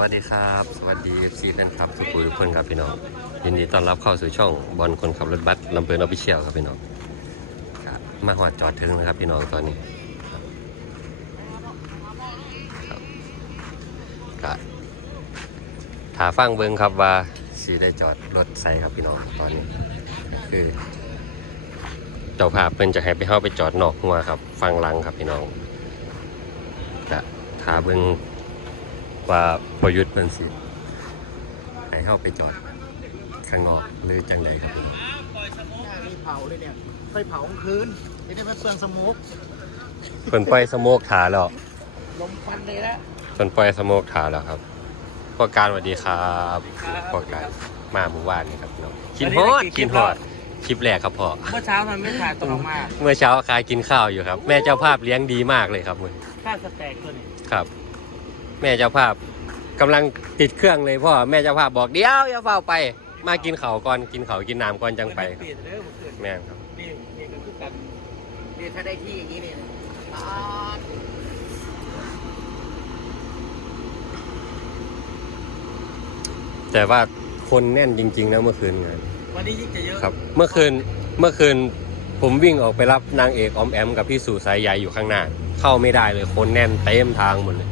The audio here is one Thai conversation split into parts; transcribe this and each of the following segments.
วัสดีครับ สวัสดีซีแฟนครับทุกคนทุกคนครับพี่น้องยินดีต้อนรับเข้าสู่ช่องบอลคนขับรถบัสลำเพลินออฟฟิเชียลครับพี่น้องครับมาหอดจอดถึงแล้วครับพี่น้องตอนนี้ครับครับก็ถาฟังเบิ้งครับว่าสีได้จอดรถใส่ครับพี่น้องตอนนี้ก็คือเจ้าภาพเพิ่นจะให้ไปเข้าไปจอดนอกหัวครับ ฟังลังครับพี่น้องก็ถาเบิ้ง ว่าพอยุทธ์มันสิให้เข้าไปจอดข้างนอกหรือจังใดครับผมมีเผาเลยเนี่ยไฟเผากลางคืนไม่ได้มาเปลืองสมุกเพิ่นปล่อยสโมกถาแล้วลมควันเลยละเพิ่นปล่อยสโมกถาแล้วครับพ่อการสวัสดีครับพ่อการมาหมู่บ้านนี่ครับพี่น้องกินฮอดกินฮอดคลิปแรกครับพ่อเมื่อเช้ามันไม่ถ่ายตกออกมาเมื่อเช้าคายกินข้าวอยู่ครับ แม่เจ้าภาพเลี้ยงดีมากเลยครับมึงข้าวสแต็กตัวนี้ครับ แม่เจ้าภาพกำลังติดเครื่องเลยพ่อแม่เจ้าภาพบอกเดี๋ยวอย่าเฝ้าไป มากินข้าวก่อนกินข้าวกินน้ำก่อนจังไปครับเปลี่ยนเลยเมื่อคืนแม่นครับนี่นี่ก็คือกันนี่ถ้าได้ที่อย่างนี้เนี่ยปาดแต่ว่าคนแน่นจริงๆนะเมื่อคืนงานวันนี้ยิ่งจะเยอะครับ เมื่อคืนเมื่อคืนผมวิ่งออกไปรับนางเอกออมแอม กับพี่สู่สายใยอยู่ข้างหน้า เข้าไม่ได้เลยคนแน่นเต็มทางหมดเลย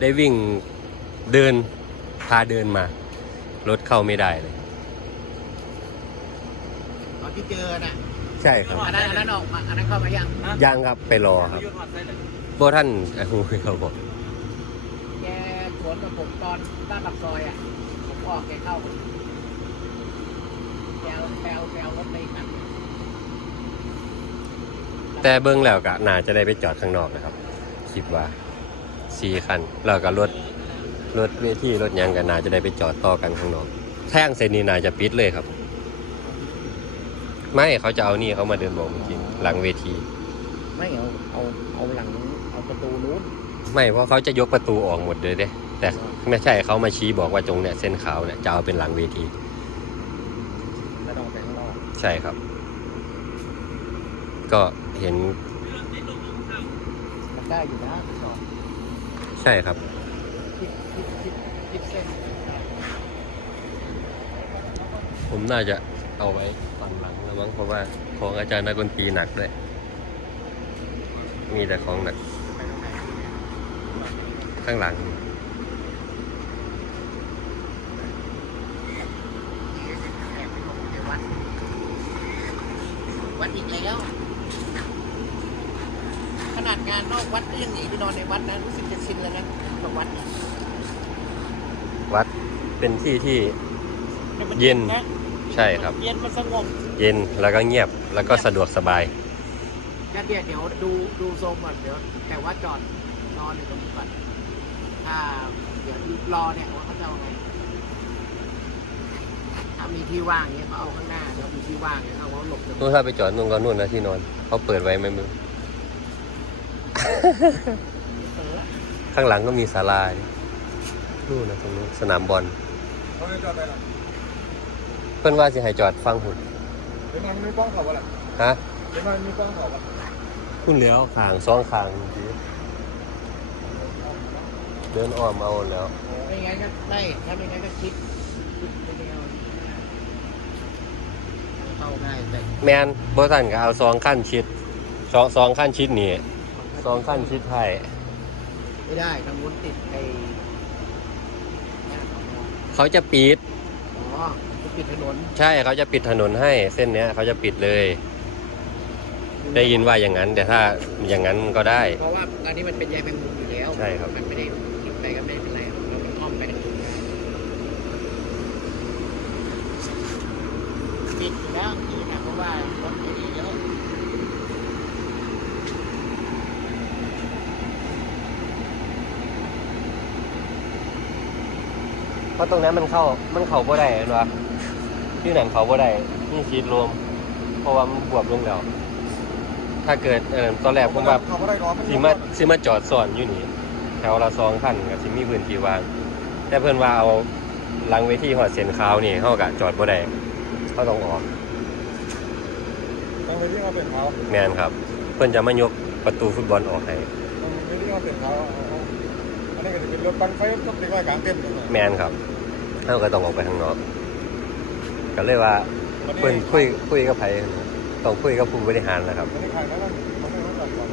ได้วิ่งเดินพาเดินมา รถเข้าไม่ได้เลย ตอนที่เจอน่ะใช่ครับ อันนั้นอันนั้นออกมาอันนั้นเข้ามายังยังครับไปรอครับยุ่งหอดใส่เลยโบท่านอะฮู้เขาบอกแกสวนกับผมตอนบ้านปากซอยอะผมออกแกเข้าแกเอาแกเอาแกเอารถไปนั่นแต่เบิ้งแล้วก็น่าจะได้ไปจอดข้างนอกนะครับ คิดว่า สี่คัน แล้วก็รถรถเวทีรถหยังกันน่าจะได้ไปจอดต่อกันข้างนอกแท่งเซนนี้น่าจะปิดเลยครับ ไม่เขาจะเอานี่เขามาเดินบอกเมื่อกี้หลังเวที ไม่เอาเอาเอาหลังเอาประตูนู้นไม่เพราะเขาจะยกประตูออกหมดเลยเด้แต่ไม่ใช่เขามาชี้บอกว่าจงเนี่ยเส้นขาวเนี่ยจะเอาเป็นหลังเวทีแล้วต้องไปข้างนอกใช่ครับ ก็เห็นมันได้อยู่นะสอง ใช่ครับ ผมน่าจะเอาไว้ฝั่งหลังแล้วมั้งเพราะว่าของอาจารย์นักดนตรีหนักด้วย มีแต่ของหนัก ข้างหลังวัดอีกแล้ว ขนาดงานนอกวัดก็ยังหนีไปนอนในวัดนะรู้สึก ชินแล้วนะกับวัดเนี่ยวัดเป็นที่ที่ แต่มัเย็น นะใช่ครับ เย็นมันสงบเย็นแล้วก็เงียบแล้วก็สะดวกสบายงั้นเดี๋ยวเดี๋ยวดูดูทรงก่อนเดี๋ยว แต่ว่าจอดรออยู่ตรงนี้ก่อนถ้าเดี๋ยวรอเนี่ยว่าเขาจะเอาไงถ้ามีที่ว่างเนี่ยเขาเอาข้างหน้าเดี๋ยวมีที่ว่างเนี่ยเขาเอาหลบตรงนู่นถ้าไปจอดนู่นก็นู่นนะที่นอนเขาเปิดไว้ไหมมึงเออ ข้างหลังก็มีศาลานู่นนะตรงนู้นสนามบอลเขาจะจอดไปหรอเพื่อนว่าสิให้จอดฟังหุ่นเดี๋ยวมันมีกล้องเขาปะล่ะฮะเดี๋ยวมันมีกล้องเขาปะคุณเหลียวขางสองขางดีเดินอ้อมเอาแล้ว ไม่งั้นก็ไม่ถ้าไม่งั้นก็คิดคิดไม่เอาเข้าง่ายแต่แมนโบทันก็เอาสองขั้นชิดสองสองขั้นชิดนี่สองขั้นชิดไทย ไม่ได้ทางนู้นติดไอ้เนี่ยเขาจะปิด อ๋อจะปิดถนนใช่เขาจะปิดถนนให้ เส้นเนี้ยเขาจะปิดเลย ได้ยินว่าอย่างนั้น แต่ถ้าอย่างนั้นก็ได้ เพราะว่าตอนนี้มันเป็นยายแมงมุมอยู่แล้วใช่ครับ มันไม่ได้คิดไปก็ไม่เป็นไรเรามันอ้อมไปปิดอยู่แล้วที่นะเพราะว่ารถไม่ได้เยอะ เพ ราะตรงนั้นมันเข้ามันเข้าบ่ได้เห็นปะที่หนังเขาบ่ได้นี่ชีดรวม เพราะว่ามันบวบลงแล้ว ถ้าเกิดเออตอนแรกผมว่าเขาไม่ได้รอสิมาสิมาจอดซ่อนอยู่นี่ แถวละสองคันกับสิมีพื้นที่ว่างแต่เพื่อนว่าเอาหลังเวทีหอดเส้นขาวนี่เขากะจอดบ่ได้เขาต้องออกต้องไปที่เขาเป็นเขาแมนครับ เพื่อนจะมายกประตูฟุตบอลออกให้ต้องไปที่เขาเป็นเขาเอาเอาอั นนี้นี่ก็จะเป็นรถบังไฟรถติดไว้กลางเต็นท์แมนครับเราก็ต้องออกไปข้างนอก ก็เลยว่าเพิ่นคุยคุยกับไผต้องคุยกับผู้บริหารนะครับมันในขายนั้นมันไม่รู้จักก่อน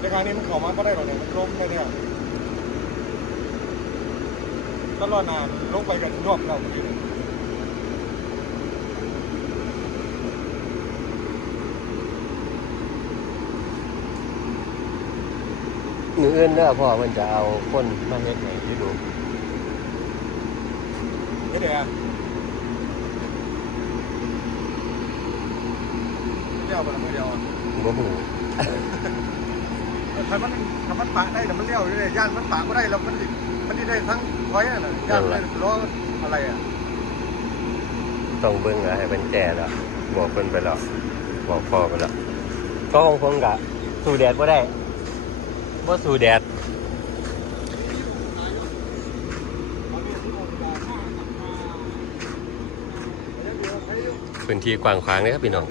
ในขายนี้มันเข้ามาก็ได้หรอกเนี่ยมันลงไปเนี่ยตลอดนานลงไปกันรอบเราเมื่อ มืออื่นเด้อพ่อมันจะเอาคนมาเฮ็ดให้ที่ดูไม่ได้อะเดียวไปละมือเดียวบ่ฮู้ถ้ามันถ้ามันปะได้แต่มันเลี้ยวเลยย่านมันปะก็ได้แล้วมันมันได้ทั้งถอยน่ะย่านมันล้ออะไรอะต้องเบิ่งอะให้เป็นแก่แล้วบอกเพิ่นไปแล้วบอกพ่อไปแล้วก็ของผมก็สู้แดดบ่ได้ บ่าสู้แดดพื้นที่กว้างขวางเลยครับพี่น้อง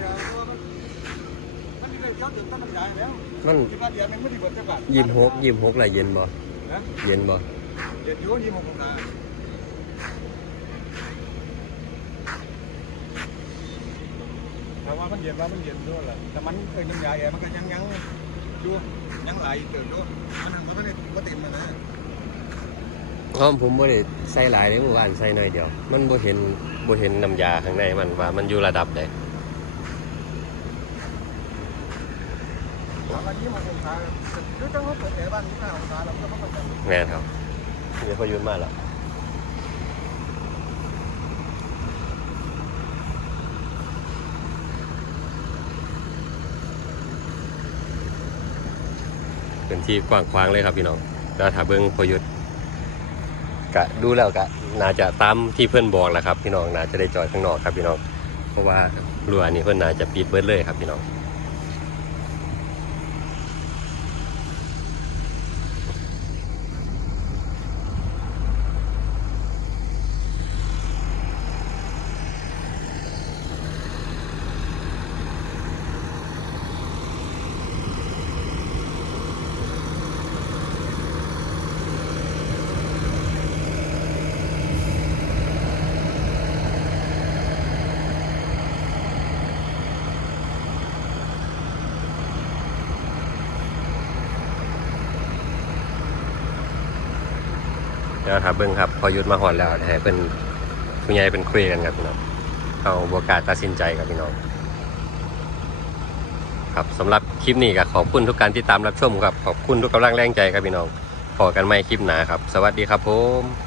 มันได้ย้อนถึงต้นน้ำยาแล้วมันที่บ้านยวมันไม่ได้เบิดจังหวัดยี่สิบหกยี่สิบหกละเย็นบ่เย็นบ่แต่ว่ามันเย็นว่ามันเย็นด้วยแหละแต่มันเคยน้ำยาแอร์มันก็ยังยังดูยั งไหลเติมด้วยมันมันไม่ได้ไม่เต็มมันนะอ้อมผมบ่ได้ใส่หลายเลยเมื่อวานใส่หน่อยเดียว มันบ่เห็นบ่เห็นน้ำยาข้างในมันว่ามันอยู่ระดับใดถามว่ายี่สิบหกองศาหรือต้องเขาเปิดแอร์บ้านยี่สิบห้าองศาเราก็ต้องมาจัดแม่นครับเดี๋ยวพอยุนมาแล้ว เป็นที่กว้างขวางเลยครับพี่น้องแล้วถ้าเบิ้งพยุทธกะดูแล้วกะน่าจะตามที่เพื่อนบอกแหละครับ พี่น้องน่าจะได้จอยข้างนอกครับพี่น้อง เพราะว่ารั้วนี้เพื่อนน่าจะปิดเบิดเลยครับพี่น้อง ดี๋ยวครับเบิ้งครับ พอยุดมาหอดแล้วนะฮะเป็นผู้ใหญ่เป็นคุยกันครับพี่น้องเอาบวกาตัดสินใจครับพี่น้องครับสำหรับคลิปนี้ก็ขอบคุณทุกการที่ตามรับชมครับขอบคุณทุกกำลังแรงใจครับพี่น้องพอกันไม่คลิปหนาครับ สวัสดีครับผม